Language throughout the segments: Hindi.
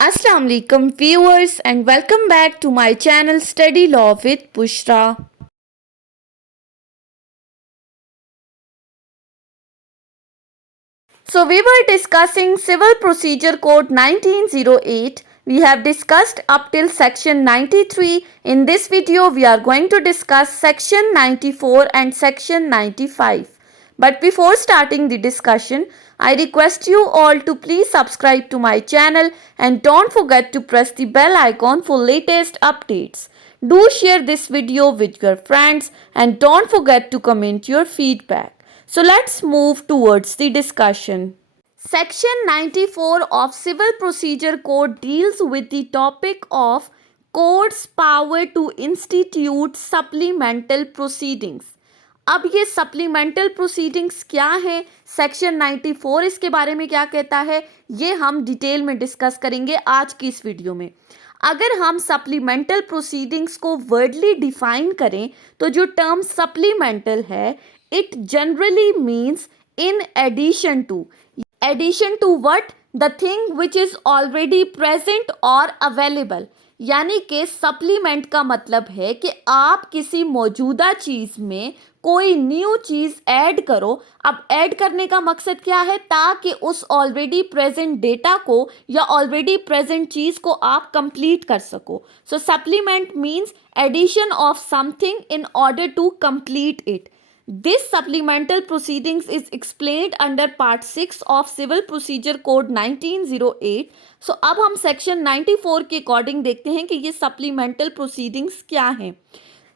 Assalamu alaikum viewers and welcome back to my channel Study Law with Bushra. So we were discussing Civil Procedure Code 1908. We have discussed up till section 93. In this video we are going to discuss section 94 and section 95. But before starting the discussion, I request you all to please subscribe to my channel and don't forget to press the bell icon for latest updates. Do share this video with your friends and don't forget to comment your feedback. So let's move towards the discussion. Section 94 of Civil Procedure Code deals with the topic of court's power to institute supplemental proceedings. अब ये सप्लीमेंटल प्रोसीडिंग्स क्या है, सेक्शन 94 इसके बारे में क्या कहता है, ये हम डिटेल में डिस्कस करेंगे आज की इस वीडियो में. अगर हम सप्लीमेंटल प्रोसीडिंग्स को वर्डली डिफाइन करें तो जो टर्म सप्लीमेंटल है it generally means in addition to what, the thing which is already present और अवेलेबल. यानी कि सप्लीमेंट का मतलब है कि आप किसी मौजूदा चीज़ में कोई न्यू चीज़ ऐड करो. अब ऐड करने का मकसद क्या है, ताकि उस ऑलरेडी प्रेजेंट डेटा को या ऑलरेडी प्रेजेंट चीज़ को आप कंप्लीट कर सको. So supplement means addition of something in order to complete it. This supplemental proceedings is explained under part 6 of Civil Procedure Code 1908. So अब हम section 94 के अकॉर्डिंग देखते हैं कि ये supplemental proceedings क्या हैं.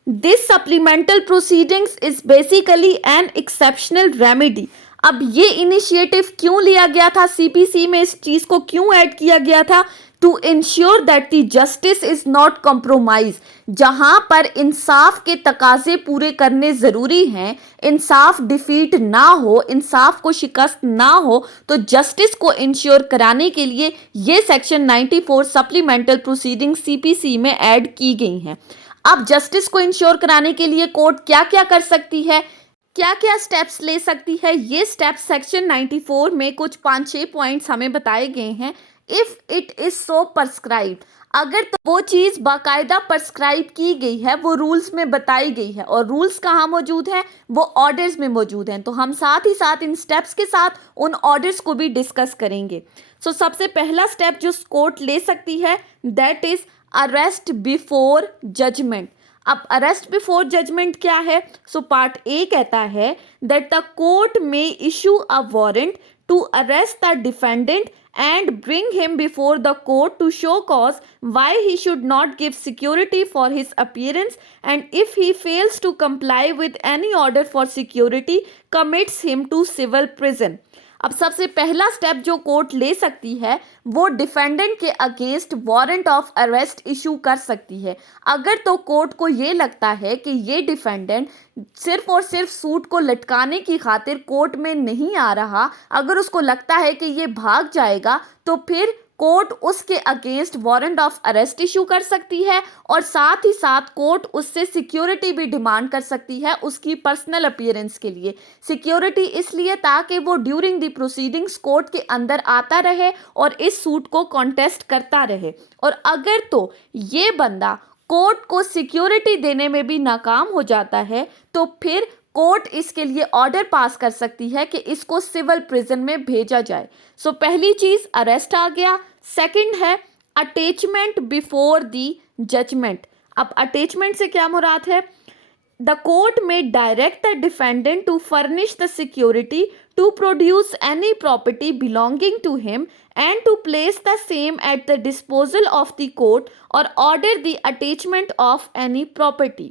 This supplemental proceedings is basically an exceptional remedy. अब ये इनिशिएटिव क्यों लिया गया था, सीपीसी में इस चीज़ को क्यों ऐड किया गया था, to ensure that the justice is not compromise. जहां पर इंसाफ के तकाजे पूरे करने ज़रूरी हैं, इंसाफ डिफीट ना हो, इंसाफ को शिकस्त ना हो, तो जस्टिस को इंश्योर कराने के लिए ये सेक्शन 94 सप्लीमेंटल प्रोसीडिंग सीपीसी में ऐड की गई हैं. अब जस्टिस को इंश्योर कराने के लिए कोर्ट क्या क्या कर सकती है, क्या क्या स्टेप्स ले सकती है, ये स्टेप्स सेक्शन 94 में कुछ 5-6 पॉइंट्स हमें बताए गए हैं. If it is so prescribed, अगर तो वो चीज़ बाकायदा प्रिस्क्राइब की गई है, वो रूल्स में बताई गई है, और रूल्स कहाँ मौजूद हैं, वो ऑर्डर्स में मौजूद हैं. तो हम साथ ही साथ इन स्टेप्स के साथ उन ऑर्डर्स को भी डिस्कस करेंगे. सो सबसे पहला स्टेप जो कोर्ट ले सकती है that is arrest before judgement. अब अरेस्ट बिफोर जजमेंट क्या है, सो पार्ट ए कहता है that the court may issue a warrant to arrest the defendant and bring him before the court to show cause why he should not give security for his appearance, and if he fails to comply with any order for security commits him to civil prison. अब सबसे पहला स्टेप जो कोर्ट ले सकती है वो डिफेंडेंट के against warrant of arrest issue कर सकती है. अगर तो कोर्ट को ये लगता है कि ये डिफेंडेंट सिर्फ और सिर्फ सूट को लटकाने की खातिर कोर्ट में नहीं आ रहा, अगर उसको लगता है कि ये भाग जाएगा, तो फिर कोर्ट उसके against warrant of arrest issue कर सकती है, और साथ ही साथ कोर्ट उससे सिक्योरिटी भी डिमांड कर सकती है उसकी पर्सनल अपीयरेंस के लिए. सिक्योरिटी इसलिए ताकि वो ड्यूरिंग द प्रोसीडिंग्स कोर्ट के अंदर आता रहे और इस सूट को कॉन्टेस्ट करता रहे. और अगर तो ये बंदा कोर्ट को सिक्योरिटी देने में भी नाकाम हो जाता है, तो फिर कोर्ट इसके लिए ऑर्डर पास कर सकती है कि इसको सिविल प्रिजन में भेजा जाए. सो पहली चीज़ अरेस्ट आ गया. सेकंड है अटैचमेंट बिफोर दी जजमेंट. अब अटैचमेंट से क्या मुराद है, the court may direct the defendant to furnish the security to produce any property belonging to him and to place the same at the disposal of the court or order the attachment of any property.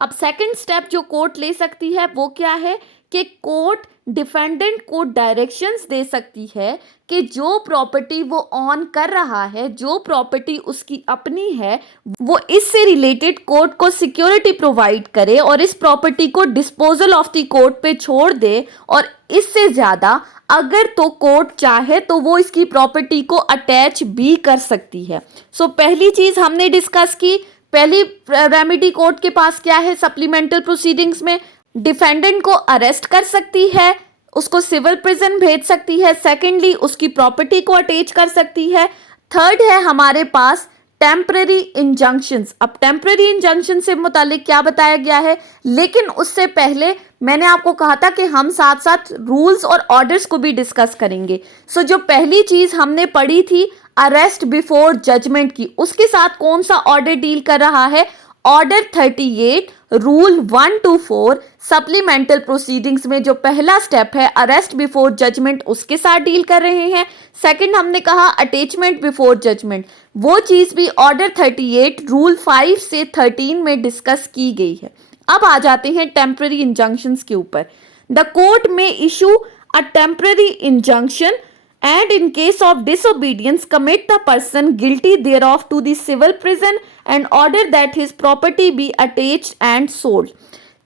अब सेकंड स्टेप जो कोर्ट ले सकती है वो क्या है कि कोर्ट डिफेंडेंट को डायरेक्शंस दे सकती है कि जो प्रॉपर्टी वो ऑन कर रहा है, जो प्रॉपर्टी उसकी अपनी है, वो इससे रिलेटेड कोर्ट को सिक्योरिटी प्रोवाइड करे और इस प्रॉपर्टी को डिस्पोजल ऑफ द कोर्ट पे छोड़ दे. और इससे ज़्यादा अगर तो कोर्ट चाहे तो वो इसकी प्रॉपर्टी को अटैच भी कर सकती है. सो पहली चीज़ हमने डिस्कस की, पहली रेमेडी कोर्ट के पास क्या है सप्लीमेंटल प्रोसीडिंग्स में, डिफेंडेंट को अरेस्ट कर सकती है, उसको सिविल प्रिजन भेज सकती है. सेकेंडली उसकी प्रॉपर्टी को अटैच कर सकती है. थर्ड है हमारे पास टेम्पररी इंजंक्शंस। अब टेम्पररी इंजंक्शन से मुतालिक क्या बताया गया है, लेकिन उससे पहले मैंने आपको कहा था कि हम साथ साथ रूल्स और ऑर्डर्स को भी डिस्कस करेंगे। सो जो पहली चीज हमने पढ़ी थी अरेस्ट बिफोर जजमेंट की, उसके साथ कौन सा ऑर्डर डील कर रहा है, order 38 rule 1 to 4 supplemental proceedings में जो पहला स्टेप है अरेस्ट बिफोर जजमेंट उसके साथ डील कर रहे हैं। सेकंड हमने कहा अटैचमेंट बिफोर जजमेंट, वो चीज भी ऑर्डर 38 रूल 5 से 13 में डिस्कस की गई है। अब आ जाते हैं टेम्पररी इंजंक्शंस के ऊपर। The court may issue a temporary injunction and in case of disobedience commit the person guilty thereof to the civil prison and order that his property be attached and sold।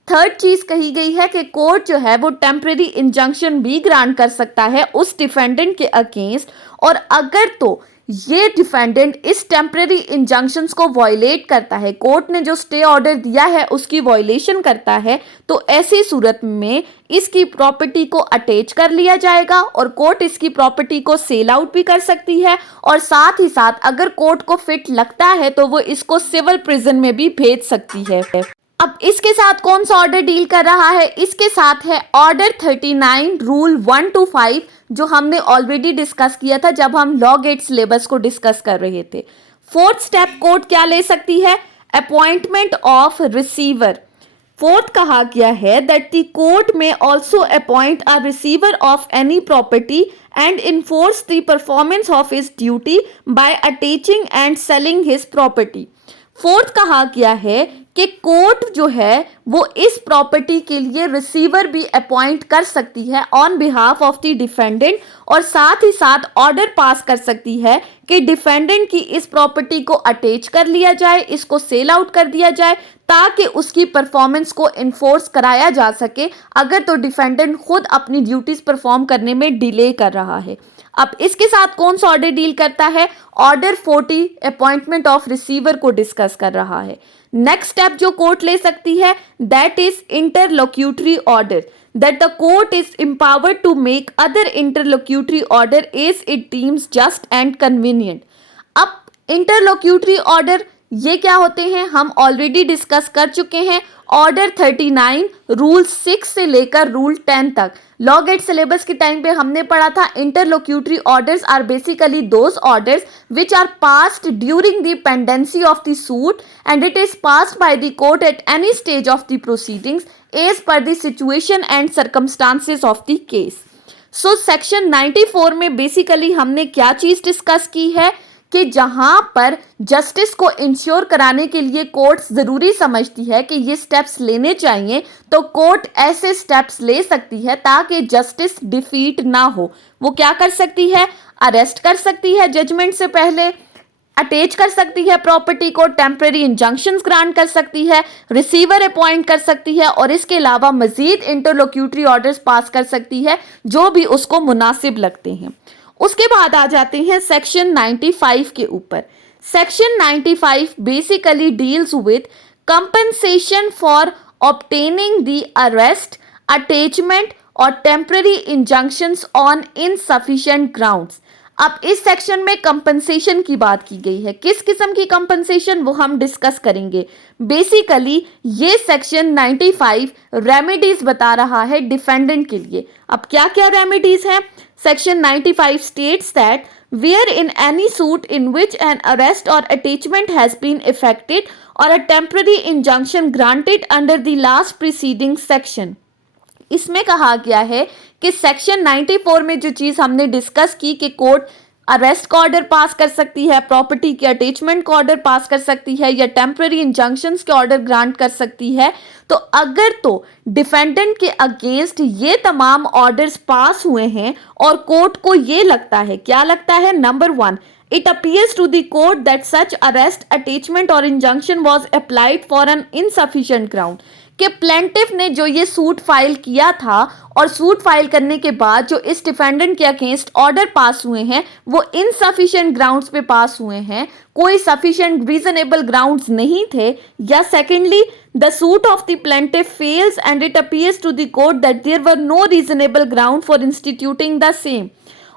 Third चीज कही गई है कि कोर्ट जो है वो टेम्पररी इंजंक्शन भी ग्रांट कर सकता है उस डिफेंडेंट के अगेंस्ट, और अगर तो ये डिफेंडेंट इस टेम्पररी इंजंक्शंस को वायलेट करता है, कोर्ट ने जो स्टे ऑर्डर दिया है उसकी वायलेशन करता है, तो ऐसी सूरत में इसकी प्रॉपर्टी को अटैच कर लिया जाएगा और कोर्ट इसकी प्रॉपर्टी को सेल आउट भी कर सकती है, और साथ ही साथ अगर कोर्ट को फिट लगता है तो वो इसको सिविल प्रिजन में भी भेज सकती है। अब इसके साथ कौन सा ऑर्डर डील कर रहा है, इसके साथ है ऑर्डर 39 रूल 1 to 5 जो हमने ऑलरेडी डिस्कस किया था जब हम लॉ गेट सिलेबस को डिस्कस कर रहे थे। फोर्थ स्टेप कोर्ट क्या ले सकती है, अपॉइंटमेंट ऑफ रिसीवर। फोर्थ कहा गया है that the court may also appoint a receiver of any property and enforce the performance of his duty by attaching and selling his property. Fourth कहा गया है कि कोर्ट जो है वो इस प्रॉपर्टी के लिए रिसीवर भी अपॉइंट कर सकती है on behalf of the defendant, और साथ ही साथ ऑर्डर पास कर सकती है कि डिफेंडेंट की इस प्रॉपर्टी को अटैच कर लिया जाए, इसको सेल आउट कर दिया जाए ताकि उसकी परफॉर्मेंस को इन्फोर्स कराया जा सके अगर तो डिफेंडेंट खुद अपनी ड्यूटीज परफॉर्म करने में डिले कर रहा है। अब इसके साथ कौन सा ऑर्डर डील करता है, ऑर्डर 40 अपॉइंटमेंट ऑफ रिसीवर को डिस्कस कर रहा है। नेक्स्ट स्टेप जो कोर्ट ले सकती है that is interlocutory order, that the court is empowered to make other interlocutory order as it deems just and convenient। अब इंटरलोक्यूटरी ऑर्डर ये क्या होते हैं हम ऑलरेडी डिस्कस कर चुके हैं। ऑर्डर 39 रूल 6 से लेकर रूल 10 तक लॉ गेट सिलेबस के टाइम पे हमने पढ़ा था। Interlocutory orders are basically those orders which are passed during the pendency of the suit and it is passed by the court at any stage of the proceedings as per the situation and circumstances of the case. So section 94 में बेसिकली हमने क्या चीज डिस्कस की है कि जहां पर जस्टिस को इंश्योर कराने के लिए कोर्ट ज़रूरी समझती है कि ये स्टेप्स लेने चाहिए, तो कोर्ट ऐसे स्टेप्स ले सकती है ताकि जस्टिस डिफीट ना हो। वो क्या कर सकती है, अरेस्ट कर सकती है जजमेंट से पहले, अटैच कर सकती है प्रॉपर्टी को, टेम्पररी इंजंक्शंस ग्रांट कर सकती है, रिसीवर अपॉइंट कर सकती है, और इसके अलावा मजीद इंटरलोक्यूटरी ऑर्डर्स पास कर सकती है जो भी उसको मुनासिब लगते हैं। उसके बाद आ जाते हैं सेक्शन 95 के ऊपर। Section 95 basically deals with compensation for obtaining the arrest, attachment और temporary injunctions on insufficient grounds. अब इस सेक्शन में कंपनसेशन की बात की गई है। किस किस्म की कंपनसेशन वो हम डिस्कस करेंगे। बेसिकली ये सेक्शन 95 रेमेडीज बता रहा है डिफेंडेंट के लिए। अब क्या क्या रेमेडीज हैं, section 95 states that where in any suit in which an arrest or attachment has been effected or a temporary injunction granted under the last preceding section। इसमें कहा गया है कि सेक्शन 94 में जो चीज़ हमने डिस्कस की कि कोर्ट अरेस्ट का ऑर्डर पास कर सकती है, प्रॉपर्टी के अटैचमेंट का ऑर्डर पास कर सकती है या टेम्पररी इंजंक्शंस के ऑर्डर ग्रांट कर सकती है, तो अगर तो डिफेंडेंट के अगेंस्ट ये तमाम ऑर्डर्स पास हुए हैं और कोर्ट को ये लगता है, क्या लगता है, number 1 it appears to the court that such arrest, attachment or injunction was applied for an insufficient ground, कि प्लेंटिफ ने जो ये सूट फाइल किया था और सूट फाइल करने के बाद जो इस डिफेंडेंट के अगेंस्ट ऑर्डर पास हुए हैं वो इनसफिशिएंट ग्राउंड्स पे पास हुए हैं, कोई सफिशिएंट रीजनेबल ग्राउंड्स नहीं थे, या secondly the suit of the plaintiff fails and it appears to the court that there were no reasonable ground for instituting the same.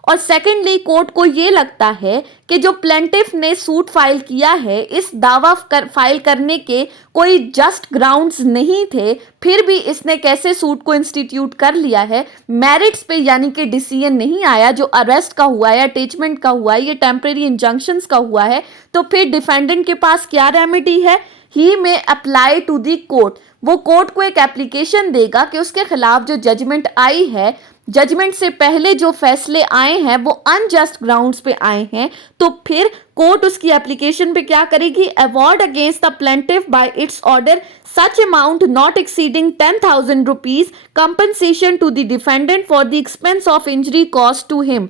और सेकेंडली कोर्ट को ये लगता है कि जो प्लेंटिफ ने सूट फाइल किया है इस दावा फाइल करने के कोई जस्ट ग्राउंड्स नहीं थे, फिर भी इसने कैसे सूट को इंस्टीट्यूट कर लिया है, मेरिट्स पे यानी कि डिसीजन नहीं आया, जो अरेस्ट का हुआ है, अटैचमेंट का हुआ है, ये टेम्परेरी इंजंक्शंस का हुआ है, तो फिर डिफेंडेंट के पास क्या रेमेडी है? ही में अप्लाई टू दी कोर्ट, वो कोर्ट को एक एप्लीकेशन देगा कि उसके खिलाफ जो जजमेंट आई है, जजमेंट से पहले जो फैसले आए हैं वो अनजस्ट ग्राउंड्स पे आए हैं, तो फिर कोर्ट उसकी एप्लीकेशन पे क्या करेगी? Award against the plaintiff by its order such amount not exceeding 10,000 rupees compensation to the defendant for the expense of injury cause to him.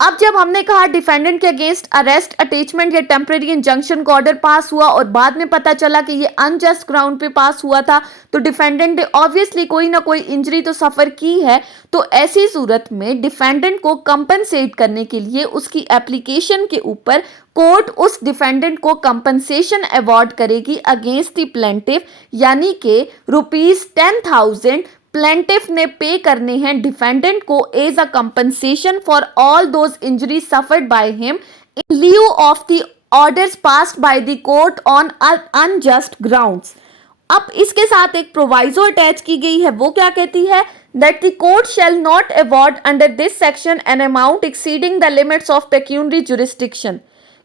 अब जब हमने कहा डिफेंडेंट के अगेंस्ट अरेस्ट, अटैचमेंट या टेम्परेरी इंजंक्शन का ऑर्डर पास हुआ और बाद में पता चला कि ये अनजस्ट ग्राउंड पे पास हुआ था, तो डिफेंडेंट ने ऑब्वियसली कोई ना कोई इंजरी तो सफर की है, तो ऐसी सूरत में डिफेंडेंट को कंपनसेट करने के लिए उसकी एप्लीकेशन के ऊपर कोर्ट उस डिफेंडेंट को कंपनसेशन अवार्ड करेगी अगेंस्ट द प्लेंटिफ, यानी कि ₹10,000 प्लेंटिफ ने पे करने हैं डिफेंडेंट को as a compensation for all those injuries suffered by him in lieu of the orders passed by the court on unjust grounds. अब इसके साथ एक प्रोवाइजो अटैच की गई है, वो क्या कहती है? That the court shall not award under this section an amount exceeding the limits of pecuniary jurisdiction,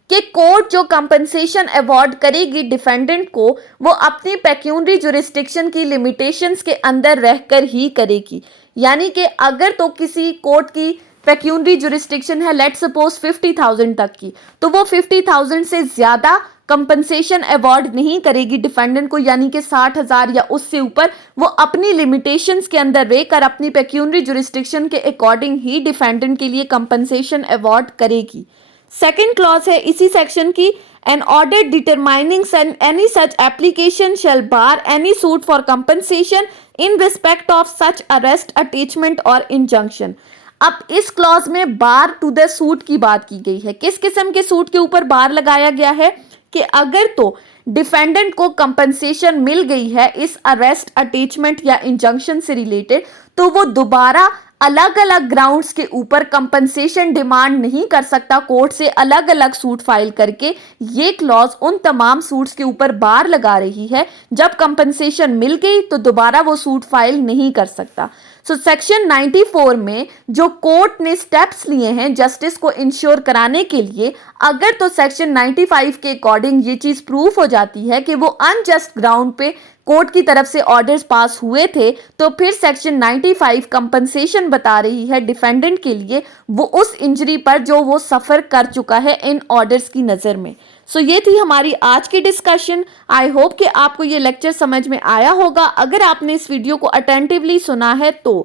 कि कोर्ट जो कंपनसेशन अवार्ड करेगी डिफेंडेंट को वो अपनी पेक्यूनरी जुरिस्डिक्शन की लिमिटेशंस के अंदर रहकर ही करेगी। यानी कि अगर तो किसी कोर्ट की पेक्यूनरी जुरिस्डिक्शन है लेट्स सपोज 50,000 तक की, तो वो 50,000 से ज़्यादा कंपनसेशन अवार्ड नहीं करेगी डिफेंडेंट को, यानी कि 60,000 या उससे ऊपर वो अपनी लिमिटेशंस के अंदर रहकर अपनी पेक्यूनरी जुरिस्डिक्शन के अकॉर्डिंग ही डिफेंडेंट के लिए कंपनसेशन अवार्ड करेगी। सेकेंड क्लॉज है इसी सेक्शन की, an order determining any such application shall bar any suit for compensation in respect of such arrest, attachment और इंजंक्शन। अब इस क्लॉज में बार टू द सूट की बात की गई है। किस किस्म के सूट के ऊपर बार लगाया गया है? कि अगर तो डिफेंडेंट को कंपनसेशन मिल गई है इस अरेस्ट, अटैचमेंट या इंजंक्शन से रिलेटेड, तो वो दोबारा अलग अलग ग्राउंड्स के ऊपर कंपनसेशन डिमांड नहीं कर सकता कोर्ट से अलग अलग सूट फाइल करके। ये क्लॉज उन तमाम सूट्स के ऊपर बार लगा रही है, जब कंपनसेशन मिल गई तो दोबारा वो सूट फाइल नहीं कर सकता। सो सेक्शन 94 में जो कोर्ट ने स्टेप्स लिए हैं जस्टिस को इंश्योर कराने के लिए, अगर तो सेक्शन 95 के अकॉर्डिंग ये चीज़ प्रूफ हो जाती है कि वो अनजस्ट ग्राउंड पे कोर्ट की तरफ से ऑर्डर्स पास हुए थे, तो फिर सेक्शन 95 कंपनसेशन बता रही है डिफेंडेंट के लिए वो उस इंजरी पर जो वो सफ़र कर चुका है इन ऑर्डर्स की नज़र में। सो ये थी हमारी आज की डिस्कशन। आई होप कि आपको ये लेक्चर समझ में आया होगा अगर आपने इस वीडियो को अटेंटिवली सुना है तो।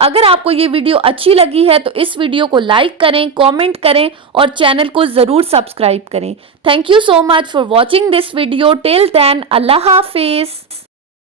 अगर आपको ये वीडियो अच्छी लगी है तो इस वीडियो को लाइक करें, कमेंट करें और चैनल को ज़रूर सब्सक्राइब करें। Thank you so much for watching this video. Till then, Allah हाफिज़।